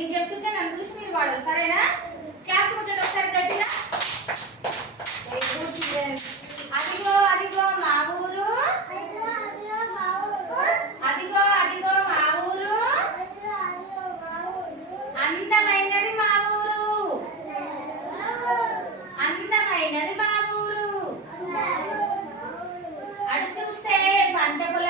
నేను చెప్తుంటే నన్ను చూసి మీరు వాడాలి, సరేనా? క్లాస్ కొట్టండి ఒకసారి గట్టిగా. Very good children. అదిగో అదిగో మా ఊరు, అదిగో అదిగో మా ఊరు, అందమైనది మా ఊరు, అందమైనది మా ఊరు. అటు చూస్తే పంట పొలాలు